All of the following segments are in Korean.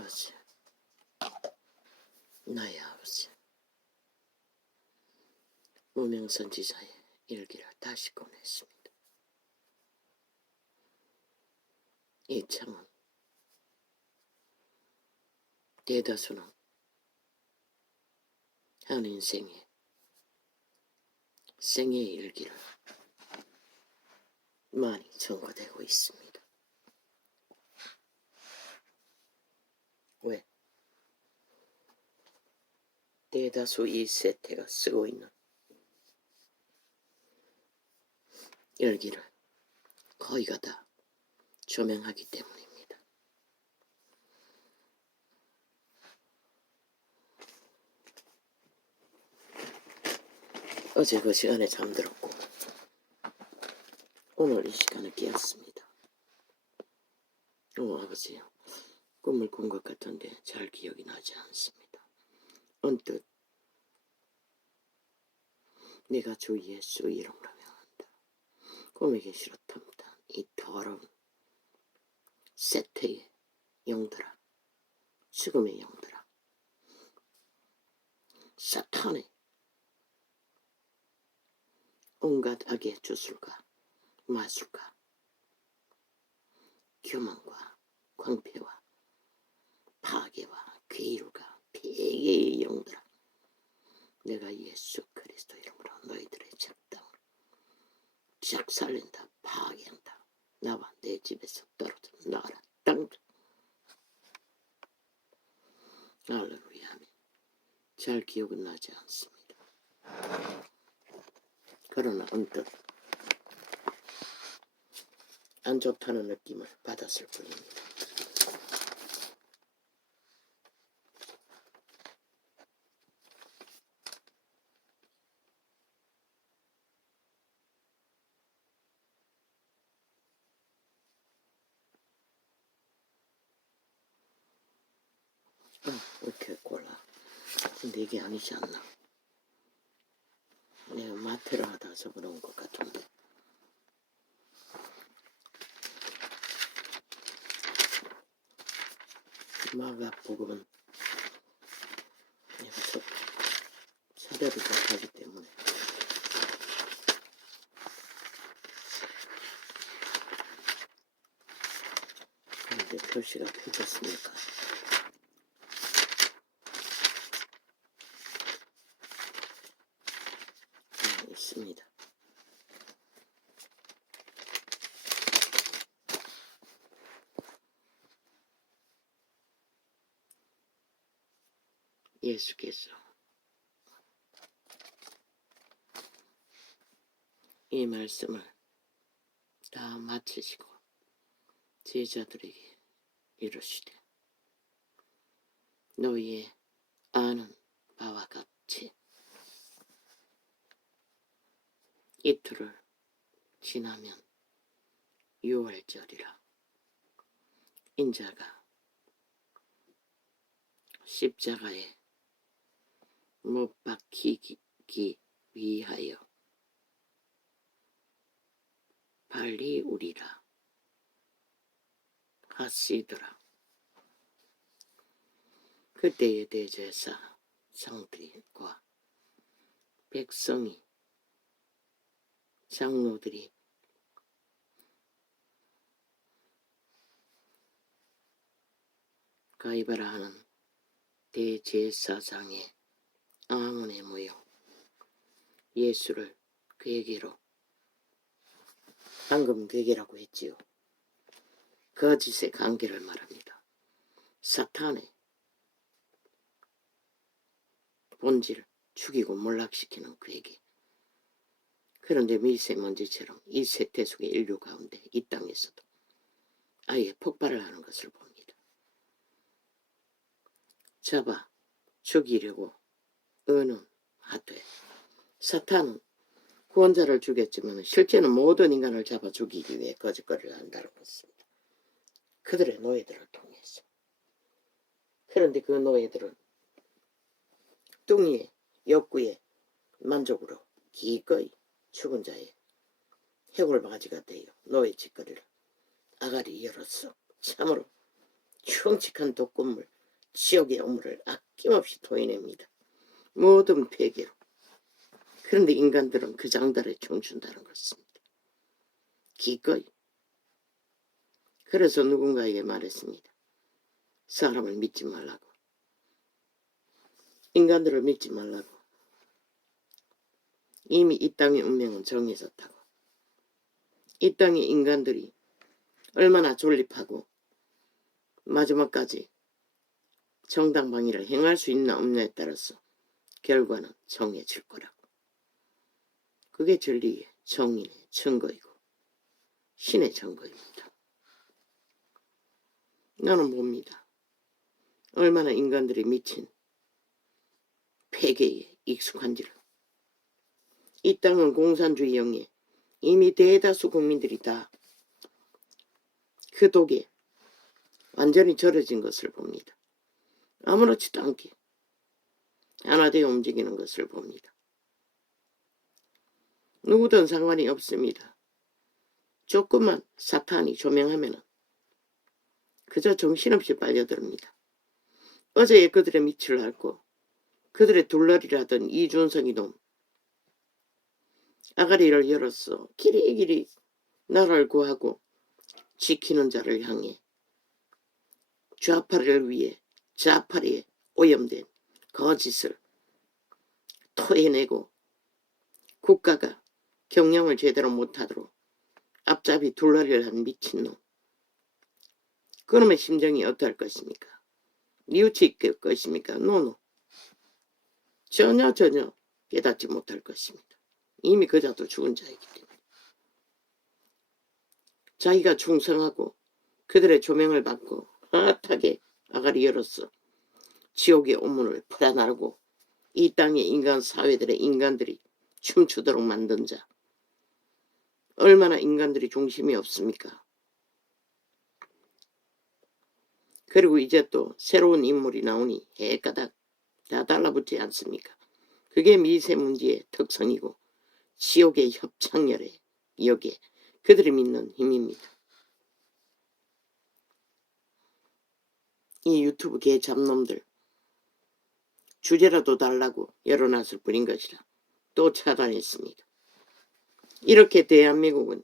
아버지, 나의 아버지, 무명선지자의 일기를 다시 꺼냈습니다. 이 창은 대다수는 한 인생의 생의 일기를 많이 적어대고 있습니다. 왜? 대다수 이 세태가 쓰고 있는 일기를 거의가 다 조명하기 때문입니다. 어제 그 시간에 잠들었고 오늘 이 시간에 깨었습니다. 아버지, 꿈을 꾼 것 같은데 잘 기억이 나지 않습니다. 언뜻 내가 주 예수 이름으로 명한다. 꿈에 계시렇답니다. 이 더러운 세태의 영들아, 죽음의 영들아, 사탄의 온갖 악의 주술과 마술과 교만과 광폐와 파괴와 괴일과 폐괴의 영들아, 내가 예수 그리스도 이름으로 너희들의 작당을 작살낸다, 파괴한다. 나와 내 집에서 떨어져 나가라. 땅. 할렐루야. 잘 기억은 나지 않습니다. 그러나 언뜻 안 좋다는 느낌을 받았을 뿐입니다. 이렇게 골라. 근데 이게 아니지 않나? 내가 마트를 하다 적어놓은 것 같은데. 마가복음은 내가 사대를 못하기 때문에 그런데 표시가 펴졌습니까? 네, 있습니다. 예수께서 이 말씀을 다 마치시고 제자들에게 이르시되 너희의 아는 바와 같이 이틀을 지나면 유월절이라 인자가 십자가에 못 박히기 위하여 빨리 우리라 하시더라. 그때의 대제사 장들과 백성이 장로들이 가이바라 하는 대제사장의 아문에 모여 예수를 괴계로, 방금 괴계라고 했지요. 거짓의 관계를 말합니다. 사탄의 본질을 죽이고 몰락시키는 괴계. 그런데 미세먼지처럼 이 세태 속의 인류 가운데 이 땅에서도 아예 폭발을 하는 것을 봅니다. 잡아 죽이려고 의논하되 사탄은 구원자를 죽였지만 실제는 모든 인간을 잡아 죽이기 위해 거짓거리를 한다고 했습니다. 그들의 노예들을 통해서. 그런데 그 노예들은 뚱이의 욕구의 만족으로 기꺼이 죽은 자의 해골바가지가 되어 노예 짓거리를 아가리 열었어. 참으로 충직한 독극물, 지옥의 오물을 아낌없이 토해냅니다. 모든 폐기로. 그런데 인간들은 그 장달에 춤춘다는 것입니다. 기꺼이. 그래서 누군가에게 말했습니다. 사람을 믿지 말라고. 인간들을 믿지 말라고. 이미 이 땅의 운명은 정해졌다고. 이 땅의 인간들이 얼마나 존립하고 마지막까지 정당방위를 행할 수 있나 없냐에 따라서 결과는 정해질 거라고. 그게 진리의 정의의 증거이고 신의 증거입니다. 나는 봅니다. 얼마나 인간들이 미친 폐계에 익숙한지를. 이 땅은 공산주의 영에 이미 대다수 국민들이 다 그 독에 완전히 절여진 것을 봅니다. 아무렇지도 않게 하나 되어 움직이는 것을 봅니다. 누구든 상관이 없습니다. 조금만 사탄이 조명하면 그저 정신없이 빨려듭니다. 어제의 그들의 밑을 앓고 그들의 둘러리라던 이준석이 놈 아가리를 열었어 길이길이 나라를 구하고 지키는 자를 향해 좌파를 위해 좌파리에 오염된 거짓을 토해내고 국가가 경영을 제대로 못하도록 앞잡이 둘러리를 한 미친놈. 그놈의 심정이 어떠할 것입니까? 뉘우칠 것입니까? 노노. 전혀 깨닫지 못할 것입니다. 이미 그자도 죽은 자이기 때문에. 자기가 충성하고 그들의 조명을 받고 핫하게 아가리 열었어 지옥의 오문을 풀어나르고 이 땅의 인간 사회들의 인간들이 춤추도록 만든 자. 얼마나 인간들이 중심이 없습니까? 그리고 이제 또 새로운 인물이 나오니 해가닥 다 달라붙지 않습니까? 그게 미세먼지의 특성이고 지옥의 협창열에 여기에 그들이 믿는 힘입니다. 이 유튜브 개 잡놈들 주제라도 달라고 열어놨을 뿐인 것이라 또 차단했습니다. 이렇게 대한민국은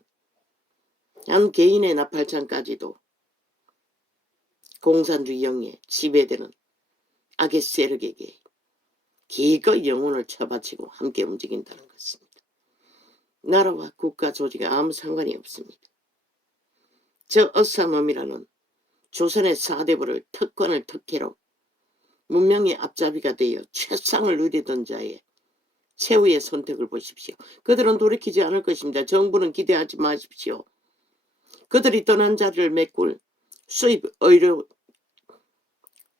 한 개인의 나팔창까지도 공산주의 영에 지배되는 악의 세력에게 기꺼이 영혼을 쳐바치고 함께 움직인다는 것입니다. 나라와 국가 조직에 아무 상관이 없습니다. 저 어사놈이라는 조선의 4대부를 특권을 특혜로 문명의 앞잡이가 되어 최상을 누리던 자의 최후의 선택을 보십시오. 그들은 돌이키지 않을 것입니다. 정부는 기대하지 마십시오. 그들이 떠난 자리를 메꿀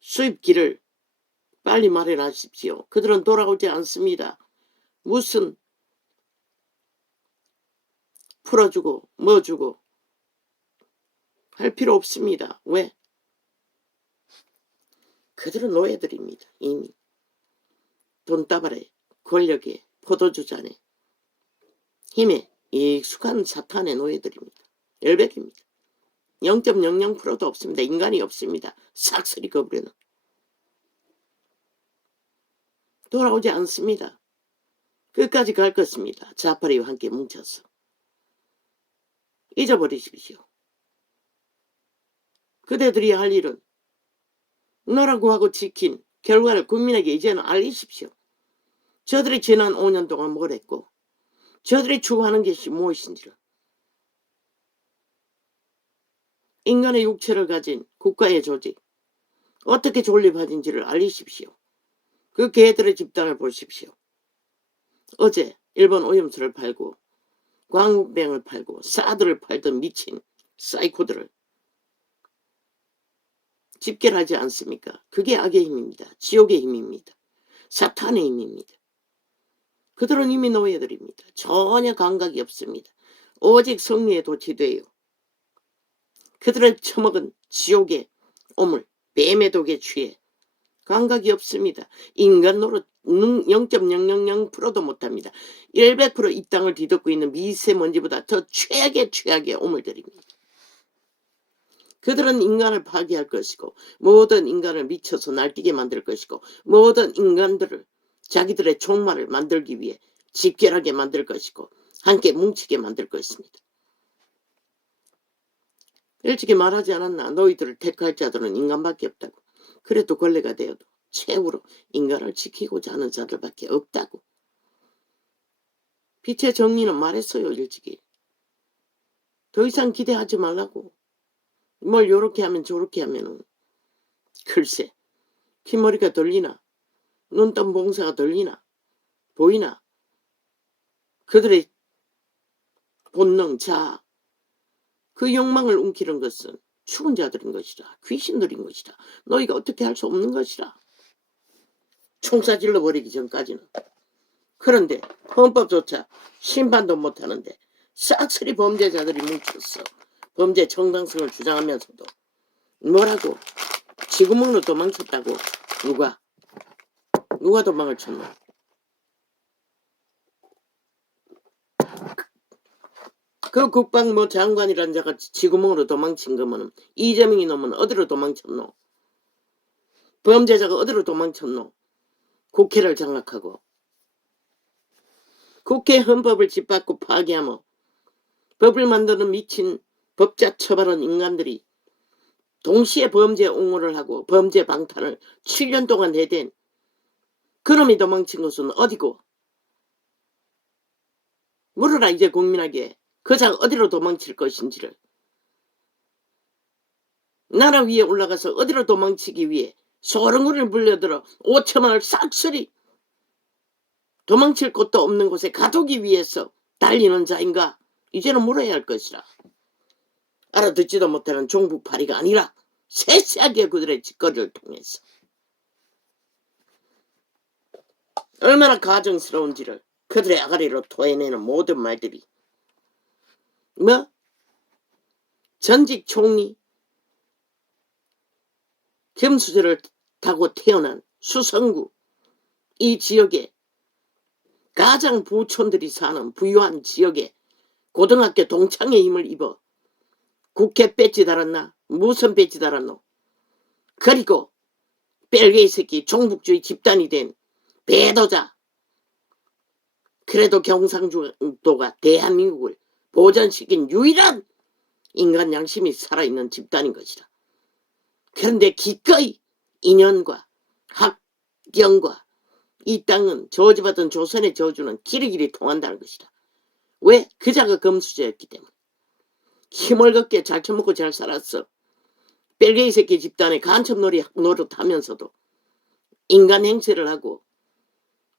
수입길을 빨리 마련하십시오. 그들은 돌아오지 않습니다. 무슨 풀어주고 뭐 주고 할 필요 없습니다. 왜? 그들은 노예들입니다. 이미 돈다발에 권력에 포도주잔에 힘에 익숙한 사탄의 노예들입니다. 열백입니다. 0.00%도 없습니다. 인간이 없습니다. 싹쓸이 거부려는. 돌아오지 않습니다. 끝까지 갈 것입니다. 좌파리와 함께 뭉쳐서. 잊어버리십시오. 그대들이 할 일은 너라고 하고 지킨 결과를 국민에게 이제는 알리십시오. 저들이 지난 5년 동안 뭘 했고 저들이 추구하는 것이 무엇인지를 인간의 육체를 가진 국가의 조직 어떻게 존립하는지를 알리십시오. 그 개들의 집단을 보십시오. 어제 일본 오염수를 팔고 광우병을 팔고 사드를 팔던 미친 사이코들을 집결하지 않습니까? 그게 악의 힘입니다. 지옥의 힘입니다. 사탄의 힘입니다. 그들은 이미 노예들입니다. 전혀 감각이 없습니다. 오직 성리에 도취되어 그들을 처먹은 지옥의 오물, 뱀의 독에 취해 감각이 없습니다. 인간 노릇 0.000%도 못합니다. 100%이 땅을 뒤덮고 있는 미세먼지보다 더 최악의 오물들입니다. 그들은 인간을 파괴할 것이고 모든 인간을 미쳐서 날뛰게 만들 것이고 모든 인간들을 자기들의 종말을 만들기 위해 집결하게 만들 것이고 함께 뭉치게 만들 것입니다. 일찍이 말하지 않았나? 너희들을 택할 자들은 인간밖에 없다고. 그래도 걸레가 되어도 최후로 인간을 지키고자 하는 자들밖에 없다고. 빛의 정리는 말했어요. 일찍이. 더 이상 기대하지 말라고. 뭘 요렇게 하면 저렇게 하면은 글쎄 흰머리가 들리나 눈뜬 봉사가 들리나 보이나. 그들의 본능 자아 그 욕망을 움키는 것은 죽은 자들인 것이라 귀신들인 것이라 너희가 어떻게 할 수 없는 것이라. 총사질러 버리기 전까지는. 그런데 헌법조차 심판도 못하는데 싹쓸이 범죄자들이 뭉쳤어. 범죄 정당성을 주장하면서도 뭐라고 지구멍으로 도망쳤다고. 누가 도망을 쳤나. 그 국방부 장관이란 자가 지구멍으로 도망친 거면 이재명이 놈은 어디로 도망쳤노. 범죄자가 어디로 도망쳤노. 국회를 장악하고 국회 헌법을 짓밟고 파괴하며 법을 만드는 미친 법자 처벌한 인간들이 동시에 범죄 옹호를 하고 범죄 방탄을 7년 동안 해댄 그놈이 도망친 것은 어디고. 물어라 이제 국민에게. 그 자가 어디로 도망칠 것인지를. 나라 위에 올라가서 어디로 도망치기 위해 소름을 불려들어 5천만을 싹쓸이 도망칠 곳도 없는 곳에 가두기 위해서 달리는 자인가. 이제는 물어야 할 것이라. 알아듣지도 못하는 종북파리가 아니라 세세하게 그들의 짓거리를 통해서 얼마나 가증스러운지를 그들의 아가리로 토해내는 모든 말들이. 뭐? 전직 총리 김수저를 타고 태어난 수성구 이 지역에 가장 부촌들이 사는 부유한 지역에 고등학교 동창의 힘을 입어 국회 배지 달았나? 무슨 배지 달았노? 그리고 벨게이 새끼 종북주의 집단이 된 배도자. 그래도 경상도가 대한민국을 보전시킨 유일한 인간 양심이 살아있는 집단인 것이라. 그런데 기꺼이 인연과 학경과 이 땅은 저주받은 조선의 저주는 길이길이 통한다는 것이다. 왜? 그자가 금수저였기 때문에. 힘을 걷게 잘 처먹고 잘 살았어. 벨게이 새끼 집단의 간첩놀이 노릇하면서도 인간 행세를 하고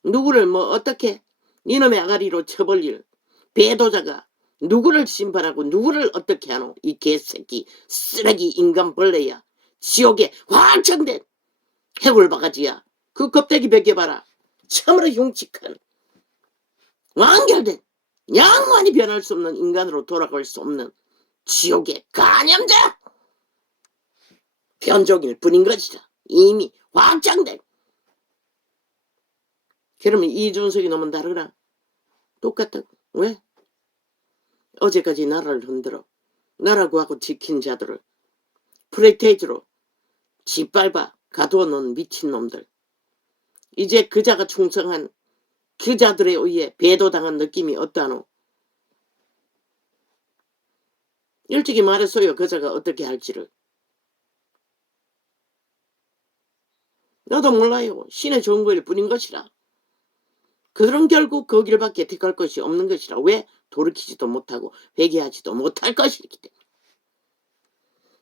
누구를 뭐 어떻게 이놈의 아가리로 쳐벌릴 배도자가 누구를 심판하고 누구를 어떻게 하노. 이 개새끼 쓰레기 인간벌레야. 지옥에 확정된 해골바가지야. 그 껍데기 벗겨봐라. 참으로 흉측한 완결된 영원히 변할 수 없는 인간으로 돌아갈 수 없는 지옥의 간염자. 변종일 뿐인 것이다. 이미 확정된. 그러면 이준석이 너무 다르나? 똑같다고. 왜? 어제까지 나라를 흔들어 나라고 하고 지킨 자들을 프레테이즈로 짓밟아 가두어 놓은 미친놈들. 이제 그자가 충성한 그자들에 의해 배도당한 느낌이 어떠하노? 일찍이 말했어요. 그자가 어떻게 할지를. 나도 몰라요. 신의 좋은 거일 뿐인 것이라. 그들은 결국 그 길밖에 택할 것이 없는 것이라. 왜? 돌이키지도 못하고 회개하지도 못할 것이기 때문에.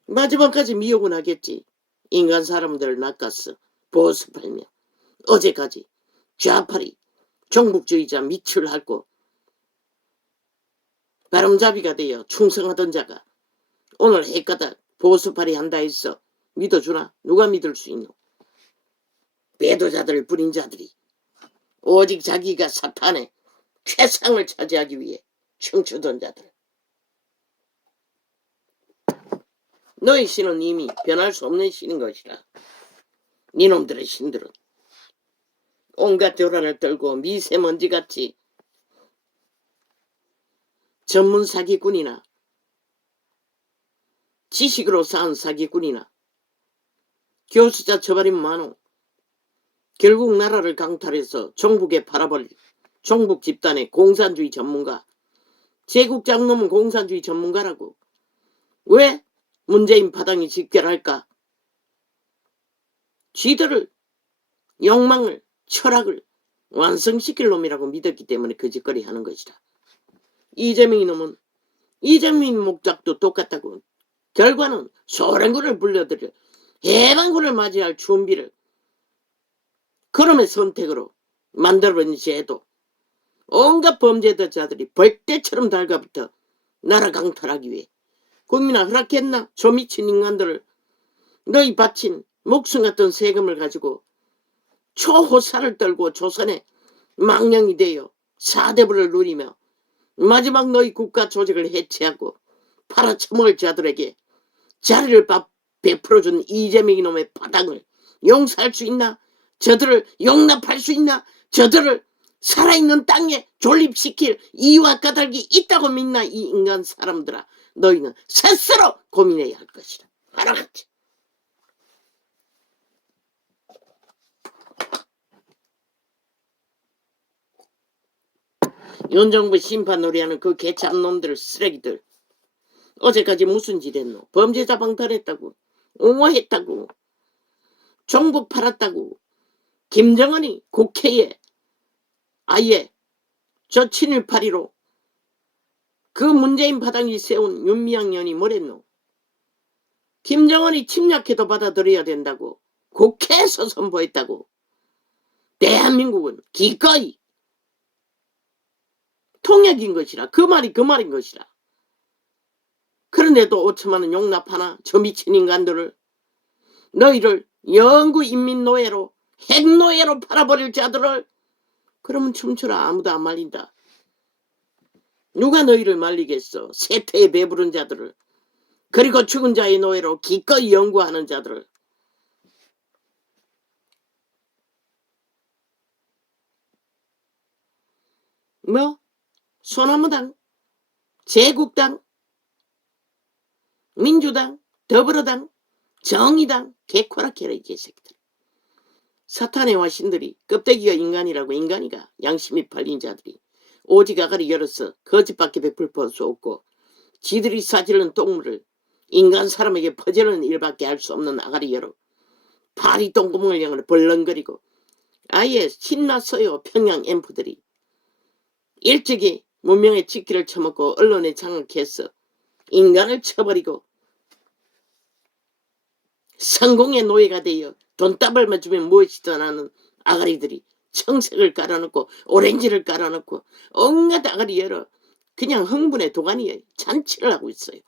마지막까지 미혹은 하겠지. 인간 사람들을 낚아서 보습하며 어제까지 좌파리 종북주의자 밑을 핥고 바람잡이가 되어 충성하던 자가 오늘 해가닥 보수팔이 한다 해서 믿어주나? 누가 믿을 수 있노? 배도자들 뿐인 자들이 오직 자기가 사탄의 최상을 차지하기 위해 춤추던 자들. 너희 신은 이미 변할 수 없는 신인 것이라. 니놈들의 신들은 온갖 교란을 떨고 미세먼지같이 전문 사기꾼이나 지식으로 쌓은 사기꾼이나 교수자 처벌이면 많어. 결국 나라를 강탈해서 종북에 팔아버릴 종북 집단의 공산주의 전문가. 제국장 놈은 공산주의 전문가라고. 왜 문재인 파당이 집결할까? 쥐들을 욕망을 철학을 완성시킬 놈이라고 믿었기 때문에 그 짓거리 하는 것이다. 이재명이 놈은 이재명 목적도 똑같다고. 결과는 소련군을 불러들여 해방군을 맞이할 준비를 그놈의 선택으로 만들어버린 제도. 온갖 범죄자들이 벌떼처럼 달가붙어 나라 강탈하기 위해. 국민아 허락했나? 저 미친 인간들을 너희 바친 목숨 같은 세금을 가지고 초호사를 떨고 조선의 망령이 되어 사대부를 누리며 마지막 너희 국가 조직을 해체하고 팔아쳐먹을 자들에게 자리를 베풀어준 이재명 이놈의 파당을 용서할 수 있나? 저들을 용납할 수 있나? 저들을 살아있는 땅에 존립시킬 이유와 까닭이 있다고 믿나? 이 인간 사람들아, 너희는 스스로 고민해야 할 것이다. 하나같이. 윤정부 심판 놀이하는 그 개참놈들, 쓰레기들. 어제까지 무슨 짓 했노? 범죄자 방탄했다고, 옹호했다고, 종북 팔았다고. 김정은이 국회에 아예 저 친일파리로 그 문재인 파당이 세운 윤미향 년이 뭐랬노? 김정은이 침략해도 받아들여야 된다고 국회에서 선포했다고. 대한민국은 기꺼이 통역인 것이라. 그 말이 그 말인 것이라. 그런데도 5천만 원 용납하나? 저 미친 인간들을. 너희를 영구인민노예로 핵노예로 팔아버릴 자들을. 그러면 춤추라. 아무도 안 말린다. 누가 너희를 말리겠어? 세태에 배부른 자들을. 그리고 죽은 자의 노예로 기꺼이 연구하는 자들을. 뭐? 소나무당, 제국당, 민주당, 더불어당, 정의당, 개코락해라 이 개새끼들. 사탄의 화신들이 껍데기가 인간이라고. 인간이가 양심이 팔린 자들이 오직 아가리 열어서 거짓밖에 베풀 수 없고 지들이 사지르는 똥물을 인간 사람에게 퍼지는 일밖에 할 수 없는 아가리 열어 파리 똥구멍을 향해 벌렁거리고 아예 신났어요. 평양 엠프들이 일찍이 문명의 직기를 처먹고 언론에 장악해서 인간을 쳐버리고 성공의 노예가 되어 돈다발만 주면 무엇이든 하는 아가리들이 청색을 깔아놓고 오렌지를 깔아놓고 온갖 아가리 열어 그냥 흥분의 도가니에 잔치를 하고 있어요.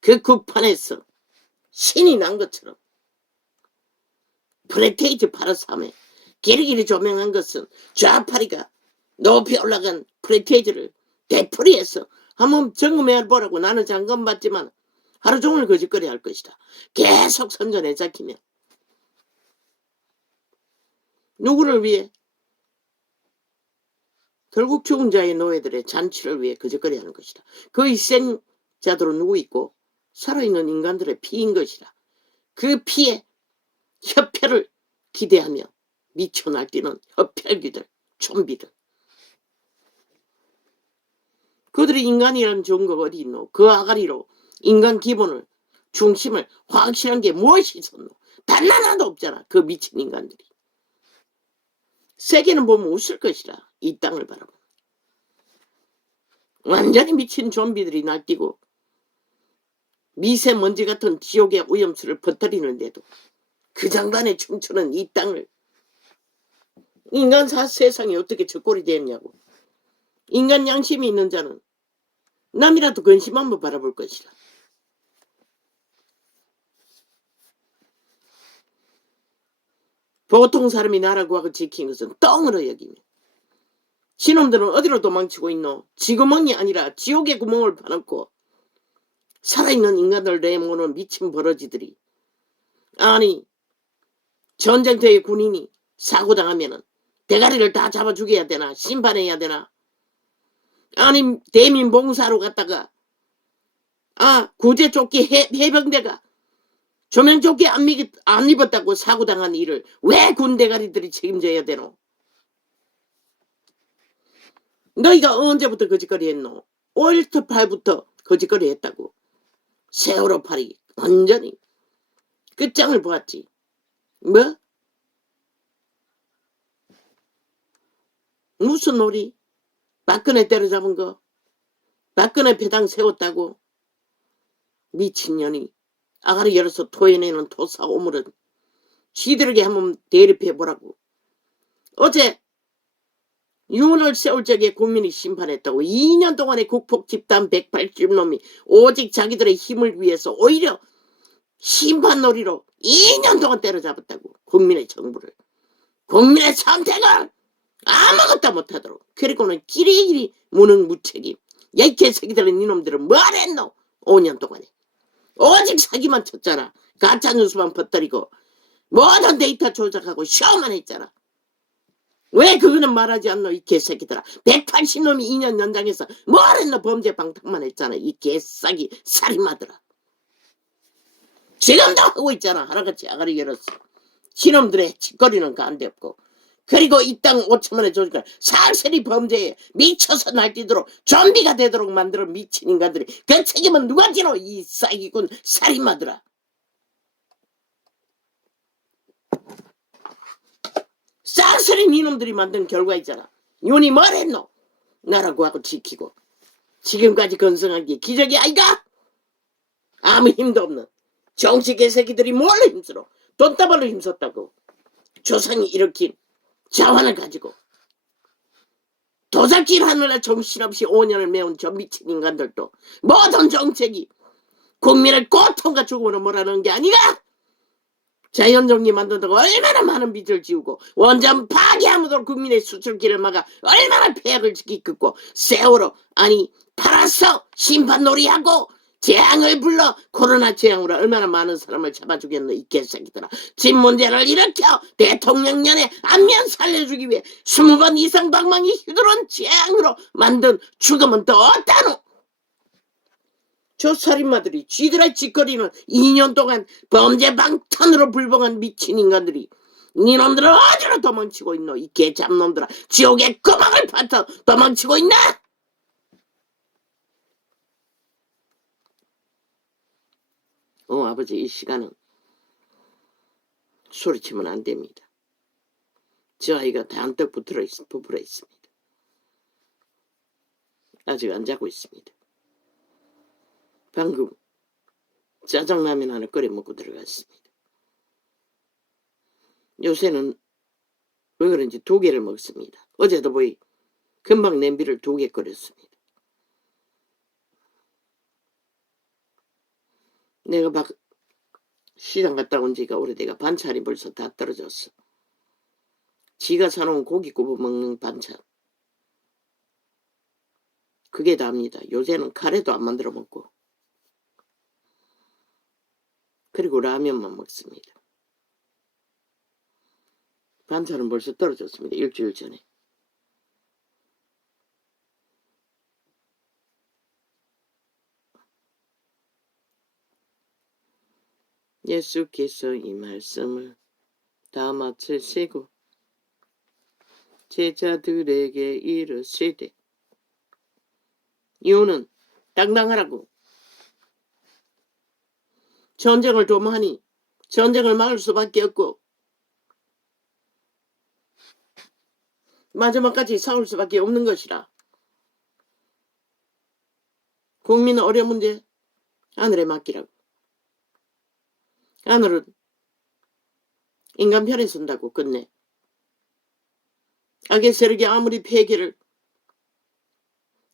그 구판에서 신이 난 것처럼 프레테이즈 파라삼에 기리기리 조명한 것은 좌파리가 높이 올라간 프레테이즈를 되풀이해서 한번 점검해보라고. 나는 점검 받지만 하루 종일 거짓거리 할 것이다. 계속 선전해 잡히면. 누구를 위해? 결국 죽은 자의 노예들의 잔치를 위해 거짓거리 하는 것이다. 그 희생자들은 누구 있고? 살아있는 인간들의 피인 것이라. 그 피에 협회를 기대하며 미쳐 날뛰는 협혈귀들, 좀비들. 그들이 인간이라는 증거가 어디 있노? 그 아가리로 인간 기본을, 중심을 확실한 게 무엇이 있었노? 단 하나도 없잖아. 그 미친 인간들이. 세계는 보면 웃을 것이라. 이 땅을 바라보면. 완전히 미친 좀비들이 날뛰고 미세먼지 같은 지옥의 오염수를 퍼뜨리는데도 그 장단에 춤추는 이 땅을 인간 세상이 어떻게 저 꼴이 됐냐고. 인간 양심이 있는 자는 남이라도 근심 한번 바라볼 것이라. 보통 사람이 나라 구하고 지킨 것은 똥으로 여기며 지놈들은 어디로 도망치고 있노? 지구멍이 아니라 지옥의 구멍을 파놓고 살아있는 인간들 내모는 미친 버러지들이. 아니 전쟁터의 군인이 사고당하면은 대가리를 다 잡아 죽여야 되나? 심판해야 되나? 아니 대민 봉사로 갔다가 구제조끼 해병대가 조명조끼 안 입었다고 사고당한 일을 왜 군대가리들이 책임져야 되노? 너희가 언제부터 거짓거리 했노? 5.18부터 거짓거리 했다고. 세월호 팔이 완전히 끝장을 보았지. 뭐? 무슨 놀이? 박근혜 때려잡은 거? 박근혜 배당 세웠다고? 미친년이 아가리 열어서 토해내는 토사 오물은 지들에게 한번 대립해보라고. 어제 윤을 세울 적에 국민이 심판했다고. 2년 동안의 국폭 집단 180놈이 오직 자기들의 힘을 위해서 오히려 심판놀이로 2년 동안 때려잡았다고. 국민의 정부를. 국민의 선택을 아무것도 못하도록. 그리고는 끼리끼리 무능무책임. 야, 이 개새끼들은 이놈들은 뭘 했노? 5년 동안에. 오직 사기만 쳤잖아. 가짜뉴스만 퍼뜨리고 모든 데이터 조작하고 쇼만 했잖아. 왜 그거는 말하지 않노? 이 개새끼들아. 180놈이 2년 연장해서 뭘 했노? 범죄 방탕만 했잖아. 이 개싸기 살인마들아. 지금도 하고 있잖아. 하나같이 아가리 열었어. 지놈들의 짓거리는 가운데 없고. 그리고 이 땅 5천만의 조직을 살살이 범죄에 미쳐서 날뛰도록 좀비가 되도록 만들어 미친 인간들이 그 책임은 누가 지노? 이 싸기꾼 살인마들아. 쌍스린 이놈들이 만든 결과이잖아. 윤이 뭘 했노? 나라고 하고 지키고 지금까지 건성한 게 기적이 아이가? 아무 힘도 없는 정치 개새끼들이 뭘 힘들어? 돈다발로 힘썼다고. 조상이 일으킨 자원을 가지고 도살질 하느라 정신없이 5년을 메운 저 미친 인간들도 모든 정책이 국민을 고통과 죽음으로 몰아넣은 게 아니가? 자연정리 만든다고 얼마나 많은 빚을 지우고 원전 파괴하므로 국민의 수출길을 막아 얼마나 폐악을 지키겠고 세월호 팔았어 심판놀이하고 재앙을 불러 코로나 재앙으로 얼마나 많은 사람을 잡아주겠노? 이 개새끼들아. 집 문제를 일으켜 대통령년에 안면 살려주기 위해 20번 이상 방망이 휘두른 재앙으로 만든 죽음은 또 어떠노? 저 살인마들이 쥐들의 짓거리는 2년 동안 범죄 방탄으로 불멍한 미친 인간들이 니놈들은 어디로 도망치고 있노? 이 개잡놈들아. 지옥의 구멍을 파서 도망치고 있나? 아버지, 이 시간은 소리치면 안 됩니다. 저 아이가 단떡 부풀어 있습니다. 아직 안 자고 있습니다. 방금 짜장라면 하나 끓여 먹고 들어갔습니다. 요새는 왜 그런지 2개를 먹습니다. 어제도 보이 금방 냄비를 2개 끓였습니다. 내가 막 시장 갔다 온 지가 오래돼가 반찬이 벌써 다 떨어졌어. 지가 사놓은 고기 구워 먹는 반찬. 그게 다입니다. 요새는 카레도 안 만들어 먹고. 그리고 라면만 먹습니다. 반찬은 벌써 떨어졌습니다. 일주일 전에. 예수께서 이 말씀을 다 마치시고 제자들에게 이르시되 이유는 당당하라고. 전쟁을 도모하니 전쟁을 막을 수밖에 없고 마지막까지 싸울 수밖에 없는 것이라. 국민의 어려운 문제 하늘에 맡기라고. 하늘은 인간 편에 선다고. 끝내 악의 세력이 아무리 폐기를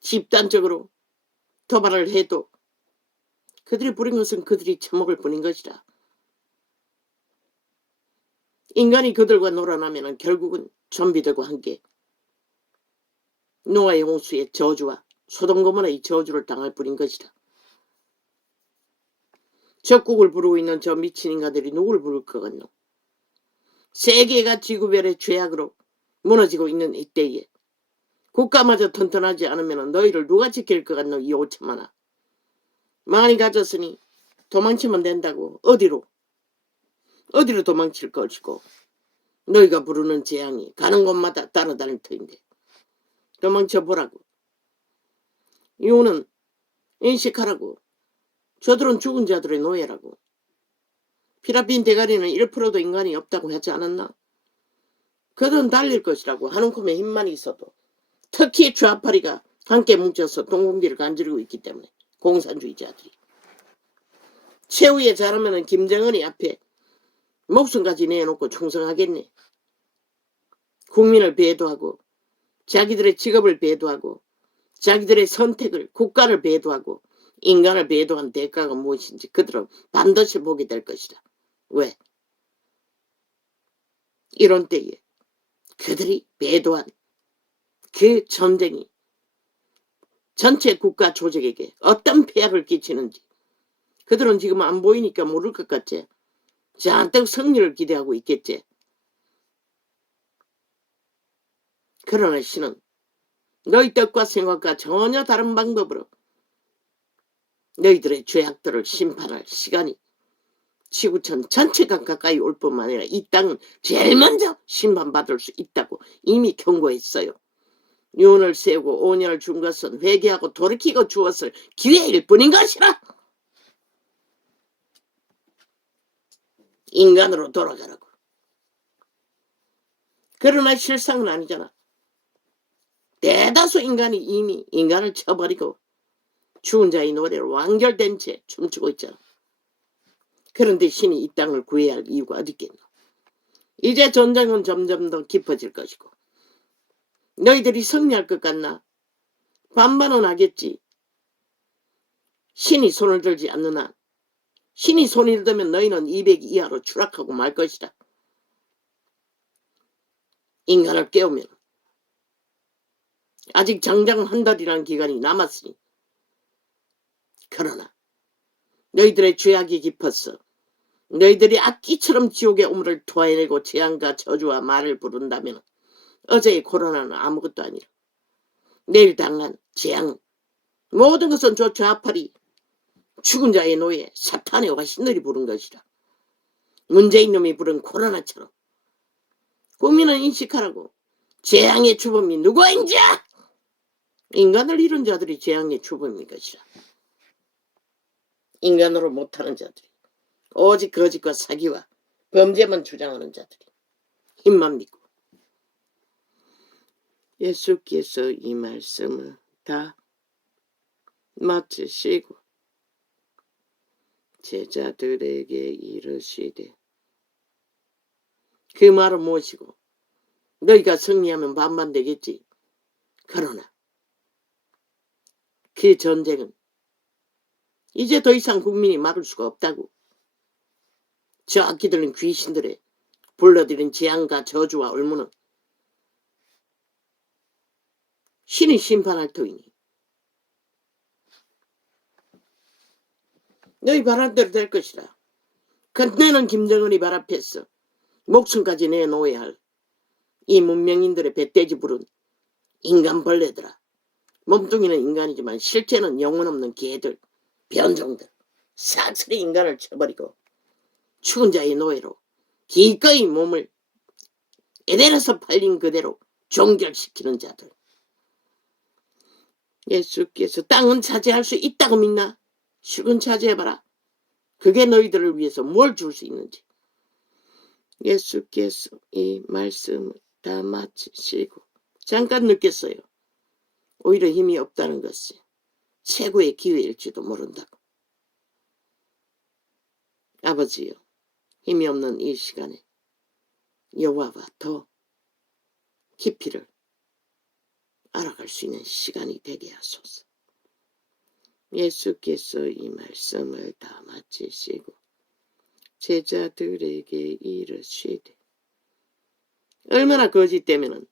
집단적으로 도발을 해도 그들이 부린 것은 그들이 처먹을 뿐인 것이라. 인간이 그들과 놀아나면 결국은 좀비들과 함께 노아의 홍수의 저주와 소돔 고모라의 저주를 당할 뿐인 것이라. 적국을 부르고 있는 저 미친 인간들이 누구를 부를 것 같노? 세계가 지구별의 죄악으로 무너지고 있는 이때에 국가마저 튼튼하지 않으면 너희를 누가 지킬 것 같노? 이 5천만아. 많이 가졌으니 도망치면 된다고. 어디로 도망칠 것이고 너희가 부르는 재앙이 가는 곳마다 따라다닐 터인데 도망쳐보라고. 이유는 인식하라고. 저들은 죽은 자들의 노예라고. 피라핀 대가리는 1%도 인간이 없다고 하지 않았나? 그들은 달릴 것이라고. 한 움큼의 힘만 있어도. 특히 좌파리가 함께 뭉쳐서 동공기를 간지르고 있기 때문에. 공산주의자들이. 최후에 잘하면 김정은이 앞에 목숨까지 내놓고 충성하겠네. 국민을 배도하고 자기들의 직업을 배도하고 자기들의 선택을 국가를 배도하고 인간을 배도한 대가가 무엇인지 그들은 반드시 보게 될 것이다. 왜? 이런 때에 그들이 배도한 그 전쟁이 전체 국가 조직에게 어떤 폐악을 끼치는지 그들은 지금 안 보이니까 모를 것 같지. 잔뜩 승리를 기대하고 있겠지. 그러나 신은 너희 뜻과 생각과 전혀 다른 방법으로 너희들의 죄악들을 심판할 시간이 지구촌 전체가 가까이 올 뿐만 아니라 이 땅은 제일 먼저 심판받을 수 있다고 이미 경고했어요. 유언을 세우고 5년을 준 것은 회개하고 돌이키고 주었을 기회일 뿐인 것이라. 인간으로 돌아가라고. 그러나 실상은 아니잖아. 대다수 인간이 이미 인간을 쳐버리고 죽은 자의 노래로 완결된 채 춤추고 있잖아. 그런데 신이 이 땅을 구해야 할 이유가 어디 있겠노. 이제 전쟁은 점점 더 깊어질 것이고 너희들이 승리할 것 같나? 반반은 하겠지. 신이 손을 들지 않는 한 신이 손을 들면 너희는 200 이하로 추락하고 말 것이다. 인간을 깨우면 아직 장장 한 달이라는 기간이 남았으니 그러나 너희들의 죄악이 깊었어. 너희들이 악기처럼 지옥의 오물을 토해내고 재앙과 저주와 말을 부른다면 어제의 코로나는 아무것도 아니라 내일 당한 재앙 모든 것은 저 좌파리 죽은 자의 노예 사탄의 화신들이 부른 것이라. 문재인 놈이 부른 코로나처럼 국민은 인식하라고. 재앙의 주범이 누구인지 인간을 잃은 자들이 재앙의 주범인 것이라. 인간으로 못하는 자들이 오직 거짓과 사기와 범죄만 주장하는 자들이 힘만 믿고 예수께서 이 말씀을 다 마치시고 제자들에게 이르시되 그 말을 모시고 너희가 승리하면 반반 되겠지. 그러나 그 전쟁은 이제 더 이상 국민이 막을 수가 없다고. 저 악기들은 귀신들의 불러들인 재앙과 저주와 얼무는 신이 심판할 터이니 너희 바람대로 될 것이라. 그때는 김정은이 발 앞에서 목숨까지 내놓아야 할 이 문명인들의 배떼지 부른 인간벌레들아. 몸뚱이는 인간이지만 실제는 영혼 없는 개들, 변종들, 싹쓸이 인간을 쳐버리고 죽은 자의 노예로 기꺼이 몸을 에덴에서 팔린 그대로 종결시키는 자들. 예수께서 땅은 차지할 수 있다고 믿나? 실은 차지해봐라. 그게 너희들을 위해서 뭘 줄 수 있는지. 예수께서 이 말씀을 다 마치시고 잠깐 느꼈어요. 오히려 힘이 없다는 것이 최고의 기회일지도 모른다고. 아버지요, 힘이 없는 이 시간에 여호와와 더 깊이를 알아갈 수 있는 시간이 되게 하소서. 예수께서 이 말씀을 다 마치시고 제자들에게 이르시되 얼마나 거짓되면은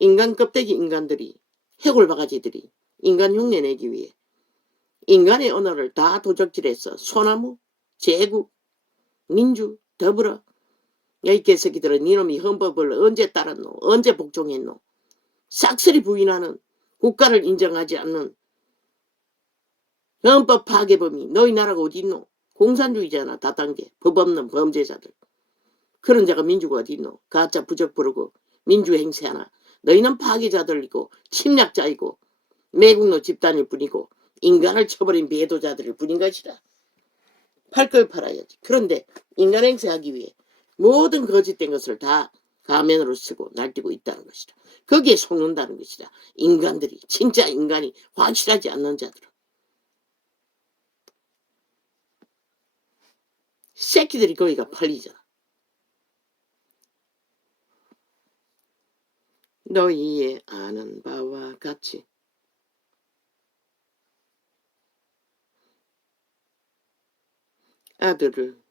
인간 껍데기 인간들이 해골바가지들이 인간 흉내 내기 위해 인간의 언어를 다 도적질해서 소나무, 제국, 민주, 더불어 야 이 개새끼들은 니놈이 헌법을 언제 따랐노? 언제 복종했노? 싹쓸이 부인하는 국가를 인정하지 않는 헌법 파괴범이 너희 나라가 어디 있노? 공산주의자나 다단계 법 없는 범죄자들. 그런 자가 민주가 어디 있노? 가짜 부적 부르고 민주행세하나. 너희는 파괴자들이고 침략자이고 매국노 집단일 뿐이고 인간을 쳐버린 배도자들일 뿐인 것이다. 팔 걸 팔아야지. 그런데 인간 행세하기 위해 모든 거짓된 것을 다 가면으로 쓰고 날뛰고 있다는 것이다. 거기에 속는다는 것이다. 인간들이, 진짜 인간이 확실하지 않는 자들은. 새끼들이 거기가 팔리잖아. 너희의 아는 바와 같이 아들을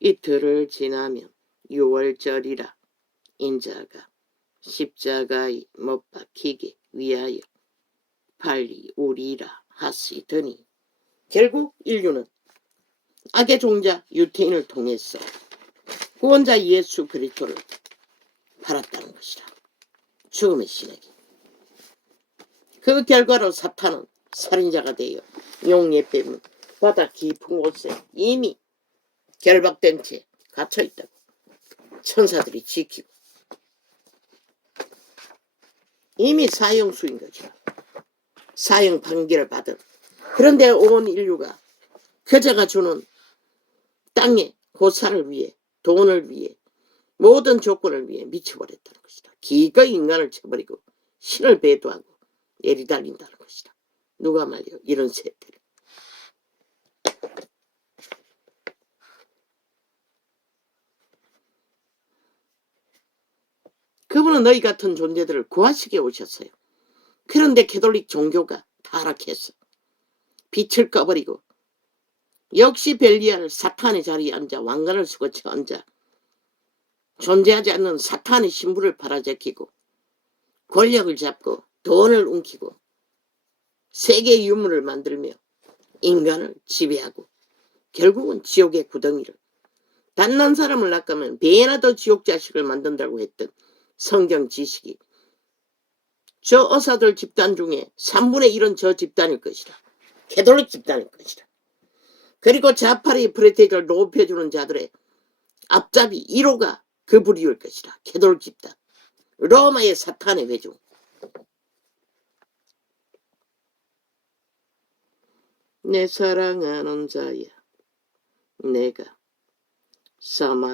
이틀을 지나면 6월절이라 인자가 십자가에 못 박히기 위하여 빨리 오리라 하시더니 결국 인류는 악의 종자 유태인을 통해서 구원자 예수 그리스도를 팔았다는 것이다. 죽음의 신에게. 그 결과로 사탄은 살인자가 되어 용의 뱀은 바다 깊은 곳에 이미 결박된 채 갇혀있다고 천사들이 지키고 이미 사형수인 거죠. 사형 판결을 받은. 그런데 온 인류가 그자가 주는 땅의 고사를 위해 돈을 위해 모든 조건을 위해 미쳐버렸다는 것이다. 기꺼이 인간을 쳐버리고 신을 배도하고 내리달린다는 것이다. 누가 말이요 이런 세태를. 그분은 너희 같은 존재들을 구하시게 오셨어요. 그런데 캐톨릭 종교가 타락했어. 빛을 꺼버리고 역시 벨리알 사탄의 자리에 앉아 왕관을 쓰고쳐 앉아 존재하지 않는 사탄의 신부를 팔아제키고 권력을 잡고 돈을 움키고 세계의 유물을 만들며 인간을 지배하고 결국은 지옥의 구덩이를 단난 사람을 낚으면 배나 더 지옥 자식을 만든다고 했던 성경 지식이 저 어사들 집단 중에 3분의 1은 저 집단일 것이다. 캐톨릭 집단일 것이다. 그리고 자파리 프레텍을 높여주는 자들의 앞잡이 1호가 그 부류일 것이다. 캐톨릭 집단. 로마의 사탄의 회중. 내 사랑하는 자야, 내가 사마